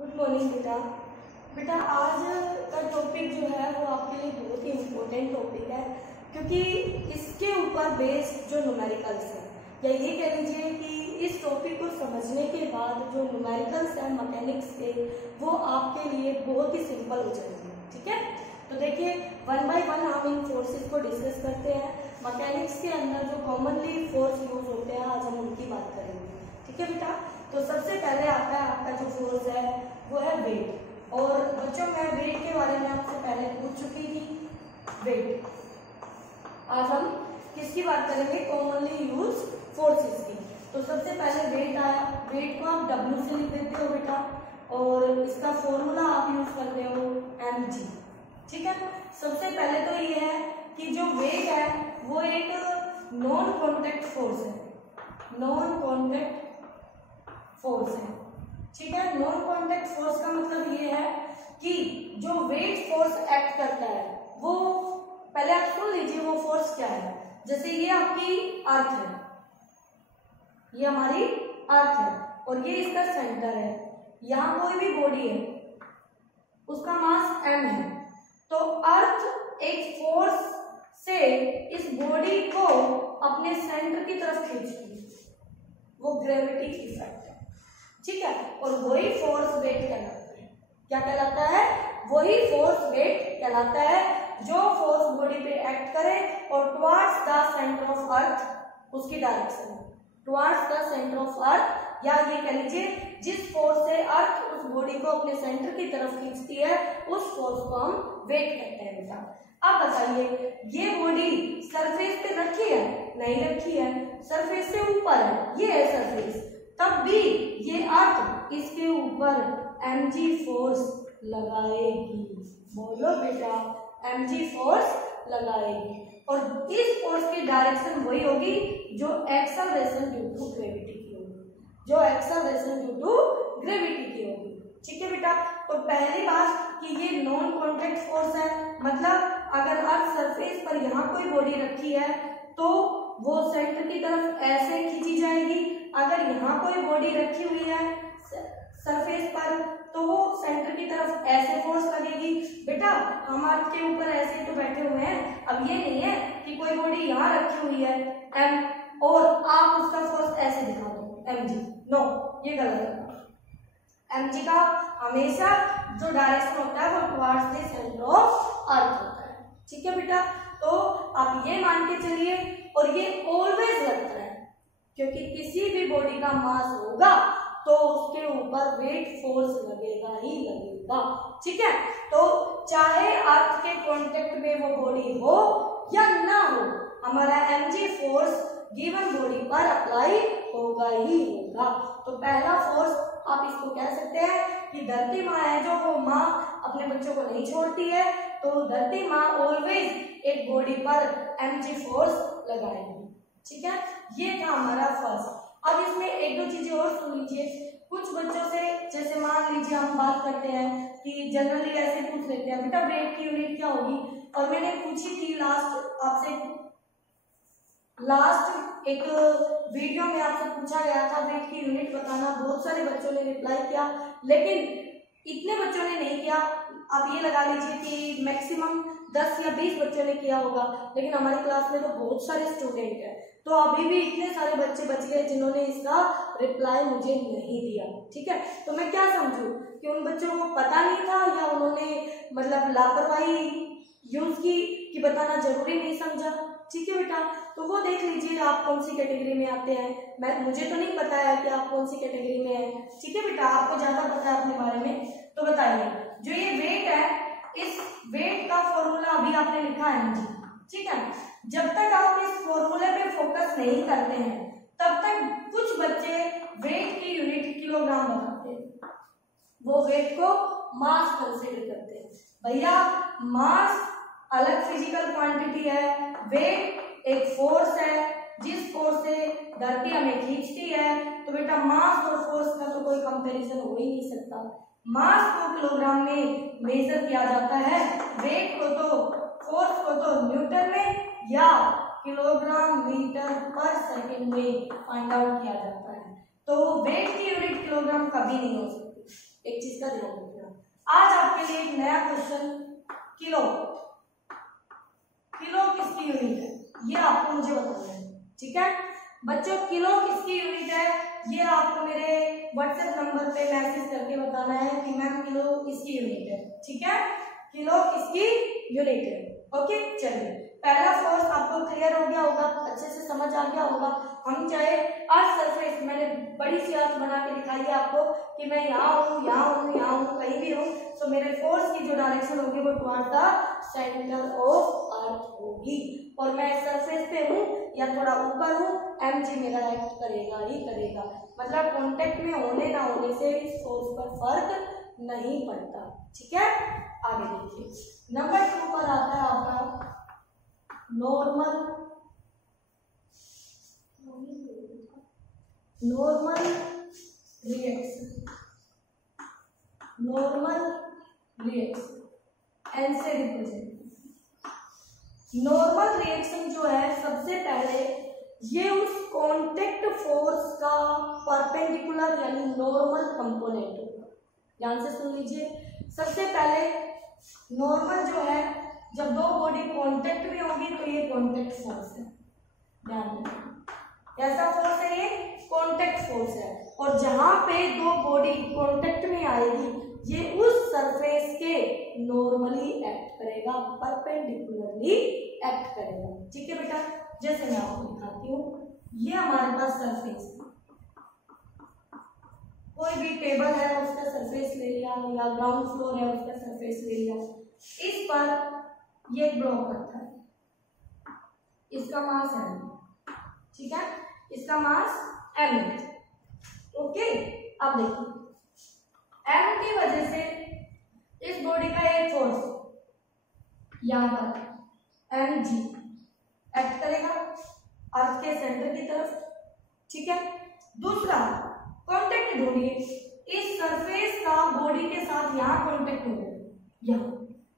Good morning बेटा। बेटा आज का टॉपिक जो है वो आपके लिए बहुत ही इम्पोर्टेंट टॉपिक है, क्योंकि इसके ऊपर बेस्ड जो न्यूमेरिकल्स है, या ये कह लीजिए कि इस टॉपिक को समझने के बाद जो न्यूमेरिकल्स है मैकेनिक्स के, वो आपके लिए बहुत ही सिंपल हो जाएंगे। ठीक है, तो देखिए वन बाय वन हम इन फोर्सेस को डिस्कस करते हैं। मैकेनिक्स के अंदर जो कॉमनली फोर्स यूज होते हैं आज हम उनकी बात करेंगे। ठीक है बेटा, तो सबसे पहले आता है आपका जो फोर्स है वो है वेट। और बच्चों मैं वेट के बारे में आपसे पहले पूछ चुकी थी। वेट आज हम किसकी बात करेंगे? कॉमनली यूज फोर्सेस की। तो सबसे पहले वेट आया। वेट को आप W से लिख देते हो बेटा, और इसका फॉर्मूला आप यूज करते हो mg। ठीक है, सबसे पहले तो ये है कि जो वेट है वो एक नॉन कॉन्टेक्ट फोर्स है। नॉन कॉन्टेक्ट फोर्स है। ठीक है, नॉन कॉन्टेक्ट फोर्स का मतलब ये है कि जो वेट फोर्स एक्ट करता है वो, पहले आप सुन लीजिए वो फोर्स क्या है। जैसे ये आपकी अर्थ है, ये हमारी अर्थ है और ये इसका सेंटर है। यहां कोई भी बॉडी है उसका मास m है, तो अर्थ एक फोर्स से इस बॉडी को अपने सेंटर की तरफ खींचती है, वो ग्रेविटी इफेक्ट है। ठीक है, और वही फोर्स वेट कहलाता है। क्या कहलाता है? वही फोर्स वेट कहलाता है जो फोर्स बॉडी पे एक्ट करे और towards the centre of earth, उसकी direction towards the centre of earth, या ये कह लीजिए जिस फोर्स से अर्थ उस बॉडी को अपने सेंटर की तरफ खींचती है उस फोर्स को हम वेट कहते हैं बेटा। अब बताइए, ये बॉडी सरफेस पे रखी है? नहीं रखी है, सरफेस से ऊपर है, ये है सरफेस, तब भी ये अर्थ इसके ऊपर mg फोर्स लगाएगी। बोलो बेटा, mg फोर्स लगाएगी, और इस फोर्स की डायरेक्शन वही होगी जो एक्सेलरेशन ड्यू टू ग्रेविटी की होगी, जो एक्सेलरेशन ड्यू टू ग्रेविटी की होगी। ठीक है बेटा, तो पहली बात कि ये नॉन कॉन्टेक्ट फोर्स है, मतलब अगर अर्थ सरफेस पर यहाँ कोई बॉडी रखी है तो वो सेंटर की तरफ ऐसे खींची जाएगी। अगर यहाँ कोई बॉडी रखी हुई है सरफेस पर तो वो सेंटर की तरफ ऐसे फोर्स लगेगी। बेटा हम अर्थ के ऊपर ऐसे तो बैठे हुए हैं, अब ये नहीं है कि कोई बॉडी यहाँ रखी हुई है m और आप उसका फोर्स ऐसे दिखा दो mg, नो, ये गलत है। mg का हमेशा जो डायरेक्शन होता है वो टुवर्ड्स द सेंटर ऑफ अर्थ होता है। ठीक है बेटा, तो आप ये मान के चलिए, और ये ऑलवेज लगता है, क्योंकि किसी भी बॉडी का मास होगा तो उसके ऊपर वेट फोर्स लगेगा ही लगेगा। ठीक है, तो चाहे अर्थ के कांटेक्ट में वो बॉडी हो या ना हो, हमारा mg फोर्स गिवन बॉडी पर अप्लाई होगा ही होगा। तो पहला फोर्स आप इसको कह सकते हैं कि धरती माँ है जो, वो माँ अपने बच्चों को नहीं छोड़ती है, तो धरती माँ ऑलवेज एक बॉडी पर mg फोर्स लगाएगी। ठीक है, ये था हमारा फर्स्ट। अब इसमें एक दो चीजें और सुन लीजिए। कुछ बच्चों से, जैसे मान लीजिए हम बात करते हैं कि जनरली ऐसे पूछ लेते हैं, बेटा वेट की यूनिट क्या होगी? और मैंने पूछी थी लास्ट एक वीडियो में आपसे पूछा गया था वेट की यूनिट बताना। बहुत सारे बच्चों ने रिप्लाई किया, लेकिन इतने बच्चों ने नहीं किया। आप ये लगा लीजिए कि मैक्सिमम 10 या 20 बच्चों ने किया होगा, लेकिन हमारी क्लास में तो बहुत सारे स्टूडेंट हैं, तो अभी भी इतने सारे बच्चे बच गए जिन्होंने इसका रिप्लाई मुझे नहीं दिया। ठीक है, तो मैं क्या समझूं कि उन बच्चों को पता नहीं था, या उन्होंने मतलब लापरवाही यूज की कि बताना जरूरी नहीं समझा। ठीक है बेटा, तो वो देख लीजिए आप कौन सी कैटेगरी में आते हैं। मुझे तो नहीं पता है कि आप कौन सी कैटेगरी में हैं। ठीक है बेटा, आपको ज्यादा पता है अपने बारे में, तो बताइए जो ये वेट है, इस वेट का फॉर्मूला अभी आपने लिखा है मुझे। ठीक है, जब तक आप इस फॉर्मूले पे फोकस नहीं करते हैं तब तक कुछ बच्चे वेट की यूनिट किलोग्राम बताते हैं, वो वेट को मास कंसीडर करते हैं। भैया मास अलग फिजिकल क्वांटिटी है, वेट एक फोर्स है, जिस फोर्स से धरती हमें खींचती है। तो बेटा मास और फोर्स का तो कोई कंपैरिजन हो ही नहीं सकता। मास को किलोग्राम में मेजर किया जाता है, वेट को तो, फोर्स को तो न्यूटन में या किलोग्राम मीटर पर सेकंड में फाइंड आउट किया जाता है। तो वेट की यूनिट किलोग्राम कभी नहीं हो सकती। एक चीज का ध्यान रखना। आज आपके लिए एक नया क्वेश्चन, किलो, किलो किसकी यूनिट है ये आपको मुझे बताना है, ठीक है बच्चों। किलो किसकी यूनिट है ये आपको मेरे व्हाट्सएप नंबर पे मैसेज करके बताना है कि मैम किलो किसकी यूनिट है, ठीक है, किलो किसकी यूनिट है। ओके, चलिए पहला फोर्स आपको क्लियर हो गया होगा, अच्छे से समझ आ गया होगा। हम चाहे अर्थ सरफेस, मैंने बड़ी सी अर्थ बना के दिखाई है आपको कि मैं यहाँ हूँ, यहाँ हूँ, यहाँ हूँ, कहीं भी हूँ, तो मेरे फोर्स की जो डायरेक्शन होगी वो टुवर्ड द सेंटर ऑफ अर्थ होगी। और मैं सरफेस पे हूँ या थोड़ा ऊपर हूँ, mg मेरा एक्ट करेगा ही करेगा। मतलब कॉन्टेक्ट में होने ना होने से इस फोर्स पर फर्क नहीं पड़ता, ठीक है। आगे देखिए नंबर 2 पर आता है आपका normal reaction. Normal reaction N से रिप्रेजेंट। नॉर्मल रिएक्शन जो है सबसे पहले ये उस कांटेक्ट फोर्स का परपेंडिकुलर यानी नॉर्मल कंपोनेंट होगा। ध्यान से सुन लीजिए, सबसे पहले नॉर्मल जो है जब दो बॉडी कांटेक्ट में होगी तो ये कांटेक्ट फोर्स है। ध्यान रखना कैसा फोर्स है, ये कांटेक्ट फोर्स है। और जहां पे दो बॉडी कांटेक्ट में आएगी ये उस सरफेस के नॉर्मली एक्ट करेगा, परपेंडिकुलरली एक्ट करेगा, ठीक है बेटा। जैसे मैं आपको दिखाती हूँ, ये हमारे पास सरफेस है, कोई भी टेबल है उसका सरफेस ले लिया या ग्राउंड फ्लोर है उसका सरफेस ले लिया। इस पर ये ब्लॉक करता है, इसका मास m, ठीक है, इसका मास m। ओके, अब देखिए m की वजह से इस बॉडी का एक फोर्स यहां पर mg एक्ट करेगा अर्थ के सेंटर की तरफ, ठीक है। दूसरा कांटेक्ट ढूंढिए, इस सरफेस का बॉडी के साथ यहां कांटेक्ट हो गया, यहां,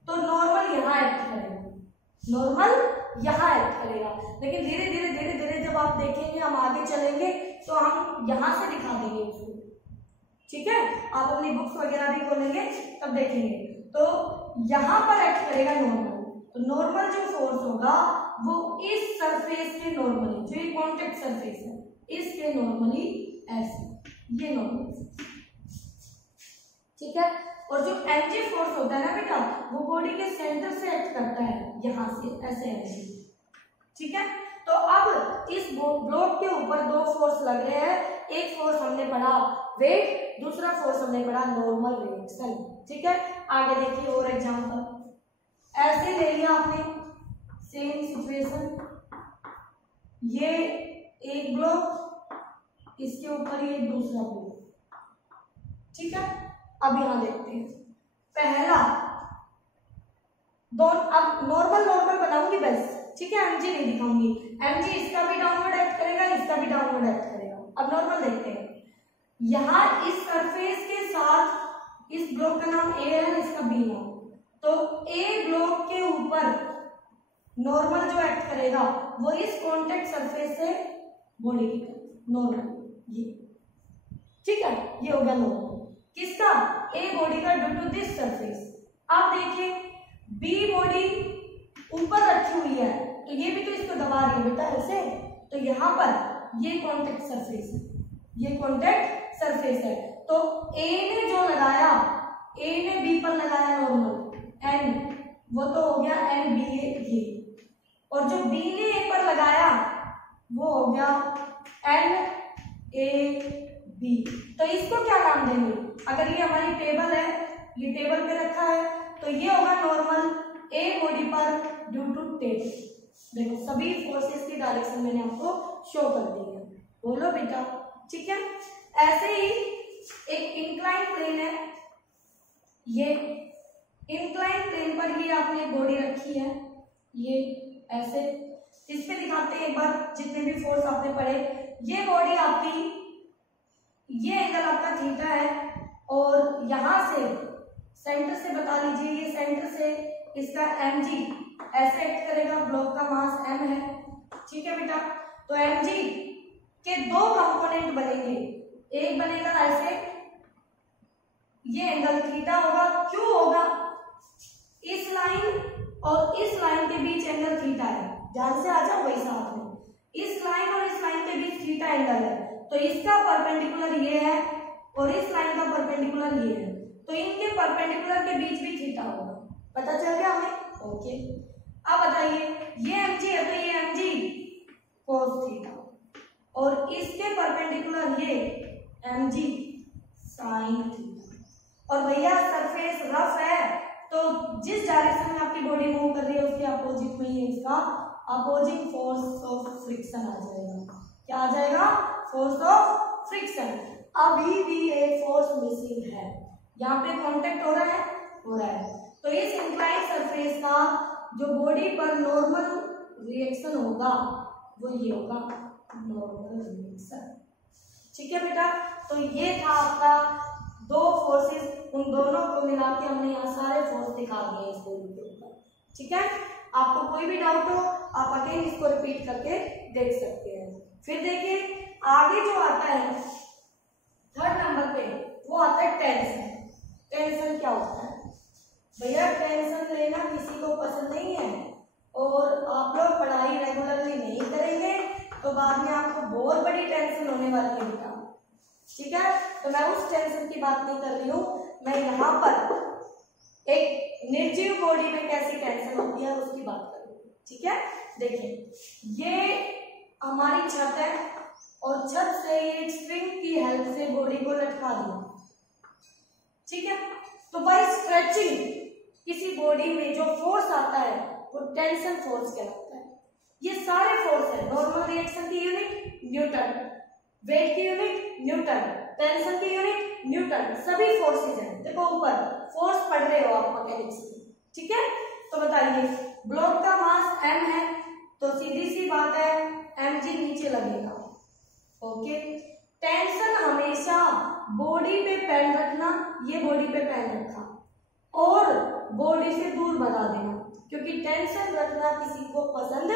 तो नॉर्मल यहां एक्ट करेगा, नॉर्मल यहां एक्ट करेगा। लेकिन धीरे धीरे धीरे धीरे जब आप देखेंगे, हम आगे चलेंगे तो हम यहां से दिखा देंगे उसको, ठीक है। आप अपनी बुक्स वगैरह भी खोलेंगे तब देखेंगे। तो यहां पर एक्ट करेगा नॉर्मल, तो नॉर्मल जो फोर्स होगा वो इस सरफेस के नॉर्मली, जो ये कांटेक्ट सरफेस है इसके नॉर्मली ऐसे, ये नॉर्मल, ठीक है। और जो mg फोर्स होता है ना बेटा, वो बॉडी के सेंटर से एक्ट करता है, यहां से ऐसे mg, ठीक है। तो अब इस ब्लॉक के ऊपर दो फोर्स लग रहे हैं, एक फोर्स हमने पढ़ा वेट, दूसरा फोर्स हमने पढ़ा नॉर्मल रिएक्शन, ठीक है। आगे देखिए और एग्जांपल, ऐसे ले लिया आपने सेम सिचुएशन, ये एक ब्लॉक, इसके ऊपर ये दूसरा ब्लॉक, ठीक है। अब यहां देखते हैं पहला दो, अब नॉर्मल नॉर्मल बनाऊंगी बस, ठीक है, mg नहीं दिखाऊंगी। mg इसका भी डाउनवर्ड एक्ट करेगा, इसका भी डाउनवर्ड एक्ट करेगा। अब नॉर्मल देखते हैं, यहां इस सरफेस के साथ इस ब्लॉक का नाम a है, इसका b नाम, तो a ब्लॉक के ऊपर नॉर्मल जो एक्ट करेगा वो इस कांटेक्ट सरफेस से बॉडी की नॉर्मल, ये ठीक है, ये हो गया नॉर्मल किसका, a बॉडी का ड्यू टू दिस सरफेस। अब देखिए b बॉडी ऊपर रखी हुई है तो ये भी तो इसको दबा रही है बेटा ऐसे, तो यहां पर ये कांटेक्ट सरफेस है, ये कांटेक्ट सरफेस है। तो a ने जो लगाया, a ने b पर लगाया नॉर्मल n, वो तो हो गया n b ये, और जो b ने a पर लगाया वो हो गया n a b। तो इसको क्या नाम देंगे, अगर ये हमारी टेबल है, ये टेबल पे रखा है तो ये होगा नॉर्मल a बॉडी पर ड्यू टू टेबल। देखो सभी फोर्सेस की डायरेक्शन मैंने आपको शो कर दी है, बोलो बेटा, ठीक है। ऐसे ही एक इंक्लाइन प्लेन है, ये इंक्लाइन प्लेन पर ये आपने बॉडी रखी है, ये ऐसे, इस पे दिखाते हैं एक बार जितने भी फोर्स आपने पढ़े। ये बॉडी आपकी, ये एंगल आपका थीटा है, और यहां से सेंटर से बता लीजिए, ये सेंटर से इसका mg ऐसे एक्ट करेगा, ब्लॉक का मास m है, ठीक है बेटा। तो mg के दो कंपोनेंट बनेंगे, एक बनेगा ऐसे, ये एंगल थीटा होगा। क्यों होगा? इस लाइन और इस लाइन के बीच एंगल थीटा है, ध्यान से आ जाओ वही साथ में। इस लाइन और इस लाइन के बीच थीटा एंगल है, तो इसका परपेंडिकुलर ये है और इस लाइन का परपेंडिकुलर ये है, तो इनके परपेंडिकुलर के बीच भी थीटा होगा। पता चल गया हमें? ओके। अब बताइए, ये mg है तो ये mg cos थीटा और इसके परपेंडिकुलर ये mg sin थीटा। और भैया सरफेस रफ है तो जिस डायरेक्शन में आपकी बॉडी मूव कर रही है उसके अपोजिट में ही इसका अपोजिंग फोर्स ऑफ फ्रिक्शन आ जाएगा। क्या आ जाएगा? Force of friction. अभी भी एक फोर्स मिसिंग है, यहाँ पे कांटेक्ट हो रहा है। तो इस इंक्लाइंड सरफेस का जो बॉडी पर नॉर्मल रिएक्शन होगा वो ये होगा नॉर्मल रिएक्शन। ठीक है बेटा, तो ये था आपका दो फोर्सेस, उन दोनों को मिला के हमने यहाँ सारे फोर्स दिखा दिए इस बॉडी के ऊपर। ठीक है, आपको कोई भी डाउट हो आप अगेन इसको रिपीट करके देख सकते हैं। फिर देखिए आगे जो आता है थर्ड नंबर पे, वो आता है टेंशन। टेंशन क्या होता है भैया? टेंशन लेना किसी को पसंद नहीं है, और आप लोग पढ़ाई रेगुलरली नहीं करेंगे तो बाद में आपको बहुत बड़ी टेंशन होने वाली है बेटा। ठीक है, तो मैं उस टेंशन की बात नहीं कर रही हूँ, मैं यहाँ पर एक निर्जीव बॉडी में कैसी टेंशन होती है उसकी बात कर रही हूँ। ठीक है, देखिए ये हमारी छत है और छत से ये स्ट्रिंग की हेल्प से बॉडी को लटका दिया। ठीक है, तो बाय स्ट्रेचिंग किसी बॉडी में जो फोर्स आता है वो टेंशन फोर्स कहलाता है। ये सारे फोर्स है, नॉर्मल रिएक्शन की यूनिट न्यूटन, वेट की यूनिट न्यूटन, टेंशन की यूनिट न्यूटन, सभी फोर्सेज हैं। देखो ऊपर फोर्स पढ़ रहे हो आप मैकेनिक्स में। ठीक है, तो बताइए ब्लॉक का मास m है तो सीधी सी बात है mg नीचे लगेगा। ओके, टेंशन हमेशा बॉडी पे पेन रखना, ये बॉडी पे पेन रखा और बॉडी से दूर भगा देना, क्योंकि टेंशन रखना किसी को पसंद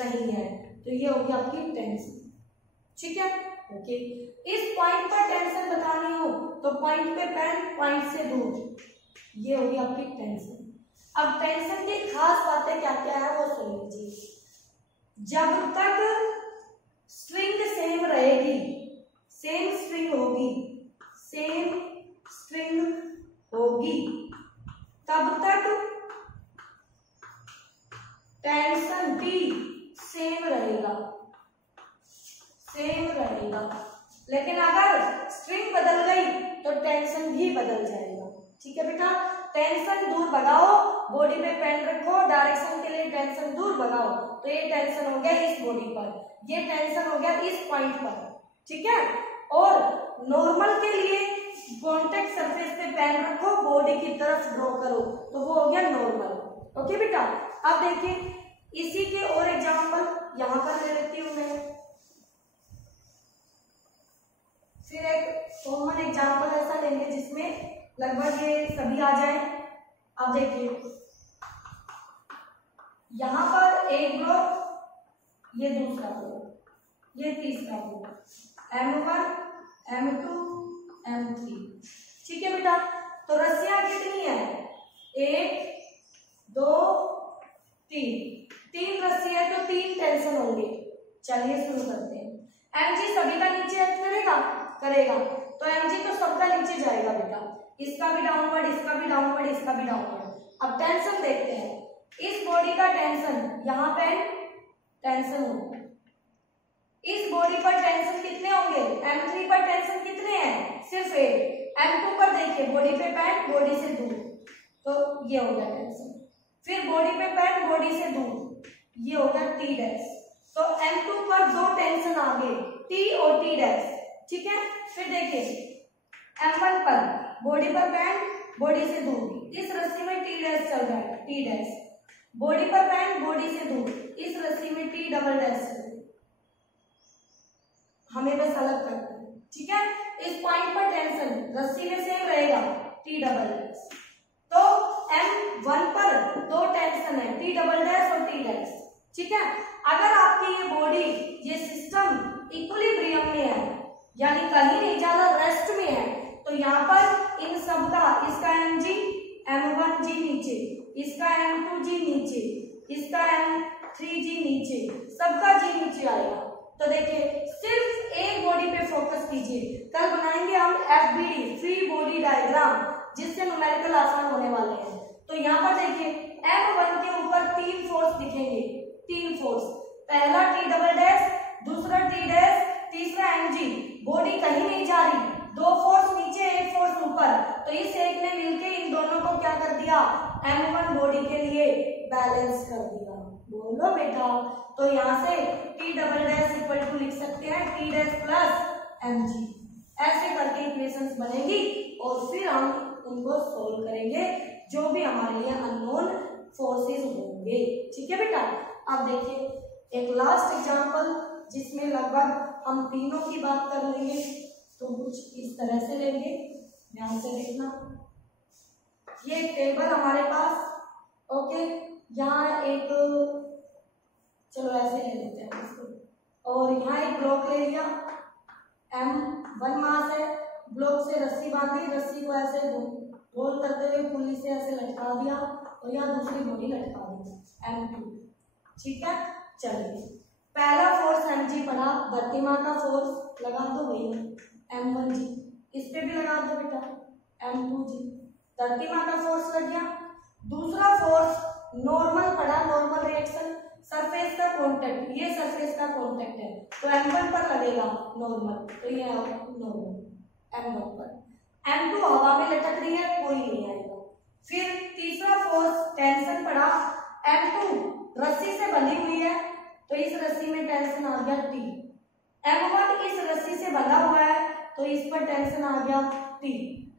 नहीं है। तो ये होगी आपकी टेंशन। ठीक है, ओके। इस पॉइंट पर टेंशन बतानी हो तो पॉइंट पे पेन, पॉइंट से दूर, ये होगी आपकी टेंशन। अब टेंशन की खास बातें क्या क्या है वो सुन लीजिए। जब तक स्ट्रिंग सेम रहेगी, सेम स्ट्रिंग होगी तब तक टेंशन भी सेम रहेगा। लेकिन अगर स्ट्रिंग बदल गई तो टेंशन भी बदल जाएगा। ठीक है बेटा, टेंशन दूर भगाओ, बॉडी पे पेन रखो, डायरेक्शन के लिए टेंशन दूर भगाओ, तो ये टेंशन हो गया इस बॉडी पर, ये टेंशन हो गया इस पॉइंट पर। ठीक है, और नॉर्मल के लिए कॉन्टेक्ट सरफेस पे पेन रखो, बॉडी की तरफ ड्रॉ करो, तो वो हो गया नॉर्मल। ओके बेटा, अब देखिए इसी के और एग्जांपल यहाँ पर ले लेती हूँ मैं। फिर एक कॉमन एग्जांपल ऐसा लेंगे जिसमें लगभग ये सभी आ जाए। अब देखिए यहाँ पर एक ब्लॉक, ये दूसरा ब्लॉक, ये तीसरा ब्लॉक, M1, M2, M3। ठीक है बेटा, तो रस्सियां कितनी है? 1, 2, 3 रस्सी है तो 3 टेंशन होंगे। चलिए शुरू करते हैं। mg सभी का नीचे एक्ट करेगा तो mg तो सबका नीचे जाएगा बेटा, इसका भी डाउनवर्ड, इसका भी डाउनवर्ड, इसका भी डाउनवर्ड। अब टेंशन देखते हैं, इस बॉडी का टेंशन यहाँ पे टेंशन होगा, इस बॉडी पर टेंशन कितने होंगे? M3 पर टेंशन कितने हैं? सिर्फ 1। M2 पर देखिए बॉडी पे पेन, बॉडी से दूर, तो ये हो गया टेंशन। फिर बॉडी पे पेन, बॉडी से दूर, ये हो गया T डैश। तो M2 पर 2 टेंशन आ गए, T और T डैश। ठीक है, फिर देखिए M1 पर बॉडी पर पेन, बॉडी से दूर, इस रस्सी में T डैश चल रहा है, T डैश, बॉडी पर पेन, बॉडी से दूर, इस रस्सी में T डबल डैश चल रहा है। हमें बस अलग करना है। ठीक है, इस पॉइंट पर टेंशन रस्सी में सेम रहेगा, T डबल डैश। तो M1 पर 2 टेंशन है, T डबल डैश और T डैश। ठीक है, अगर आपकी ये बॉडी, ये सिस्टम इक्विलिब्रियम में है, यानी कहीं नहीं ज्यादा रेस्ट में है, तो यहाँ पर इन सब का, इसका mg m1g नीचे, इसका m2g नीचे, इसका m3g नीचे, सबका g नीचे आएगा। तो देखिए सिर्फ एक बॉडी पे फोकस कीजिए। कल बनाएंगे हम FBD फ्री बॉडी डायग्राम, जिससे न्यूमेरिकल आसान होने वाले हैं। तो यहाँ पर देखिए M1 के ऊपर 3 फोर्स दिखेंगे, 3 फोर्स, पहला T डबल डैश, दूसरा T डैश, तीसरा mg। बॉडी कहीं नहीं जा रही, 2 फोर्स नीचे, 1 फोर्स ऊपर। तो इस एक ने मिलके इन दोनों को क्या कर दिया, M1 बॉडी के लिए बैलेंस कर दिया। बोलो बेटा। तो यहाँ से T double dash equal to लिख सकते हैं T डैश प्लस mg। ऐसे करके इक्वेशंस बनेगी और फिर हम उनको सोल्व करेंगे, जो भी हमारे लिए अननोन फोर्सेस होंगे। ठीक है बेटा। अब देखिए एक लास्ट एग्जांपल, जिसमें लगभग हम तीनों की बात कर लेंगे। तो कुछ इस तरह से लेंगे, ध्यान से देखना। ये एक टेबल हमारे पास, ओके, यहाँ एक, चलो ऐसे ले लेते हैं इसको, और यहाँ एक ब्लॉक ले लिया, M1 मास है, ब्लॉक से रस्सी बांधी, रस्सी को ऐसे रोल करते हुए पुल्ली से ऐसे लटका दिया, और यहाँ दूसरी बॉडी लटका दी M2। ठीक है, चलिए पहला फोर्स mg पड़ा, गतिमा का फोर्स लगा दो भैया m1g, इस पे भी लगा दो बेटा m2g, गतिमा का फोर्स लग गया। दूसरा फोर्स नॉर्मल पड़ा, नॉर्मल रिएक्शन, सरफेस का कांटेक्ट, ये सरफेस का कांटेक्ट है, तो m1 पर लगेगा नॉर्मल, तो ये नॉर्मल m1 पर। m2 हवा में लटक रही है, कोई नहीं आएगा। फिर तीसरा फोर्स टेंशन पड़ा, m2 रस्सी से बंधी हुई है, तो इस रस्सी में टेंशन आ गया T। M1 इस रस्सी से बंधा हुआ है, तो इस पर टेंशन आ गया T।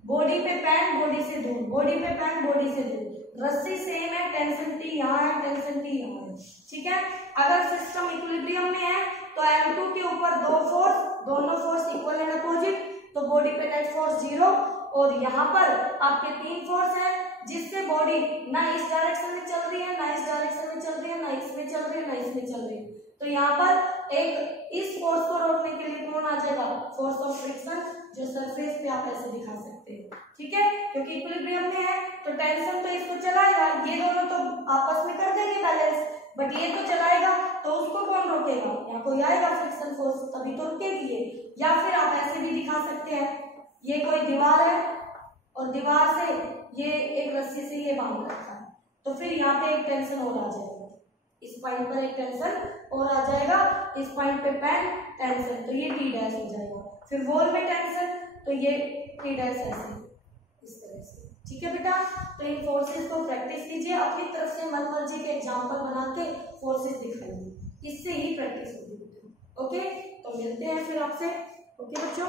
बॉडी पे पैन, बॉडी से दूर, बॉडी पे पैन, बॉडी से दूर, रस्सी सेम है, टेंशन T यहाँ है, टेंशन T यहाँ है। ठीक है। अगर सिस्टम इक्विलिब्रियम में है तो M2 के ऊपर 2 फोर्स, दोनों फोर्स इक्वल एंड अपोजिट, तो बॉडी पे नेट फोर्स 0, और यहाँ पर आपके 3 फोर्स है, जिससे बॉडी ना इस डायरेक्शन में चल रही है, ना इस डायरेक्शन में चल रही है, ना इसमें चल रही है, ना इसमें चल रही है। तो यहाँ पर एक इस फोर्स को रोकने के लिए कौन आ जाएगा, फोर्स ऑफ फ्रिक्शन, जो सरफेस पे आप ऐसे दिखा सकते हैं। ठीक है, क्योंकि इक्विलिब्रियम में है तो टेंशन तो इसको चलाएगा, ये दोनों तो आपस में कर देंगे बैलेंस, बट ये तो चलाएगा, तो उसको कौन रोकेगा, या कोई आएगा फ्रिक्शन फोर्स, तभी तो रुकेगी ये। या फिर आप ऐसे भी दिखा सकते हैं, ये कोई दीवार है और दीवार से ये एक रस्सी से ये बांध रखा है, तो फिर यहाँ पे एक टेंशन और आ जाएगा, इस पॉइंट पर एक टेंशन और आ जाएगा, इस पॉइंट पे पैन टेंशन, तो ये T डैश हो जाएगा। फिर वॉल में टेंशन, तो ये T डैश ऐसे इस तरह से। ठीक है बेटा। तो इन फोर्सेस को प्रैक्टिस कीजिए, अपनी तरफ से मन मर्जी के एग्जाम्पल बना के फोर्सेस दिखाइए, इससे ही प्रैक्टिस होगी। ओके, तो मिलते हैं फिर आपसे। ओके बच्चों।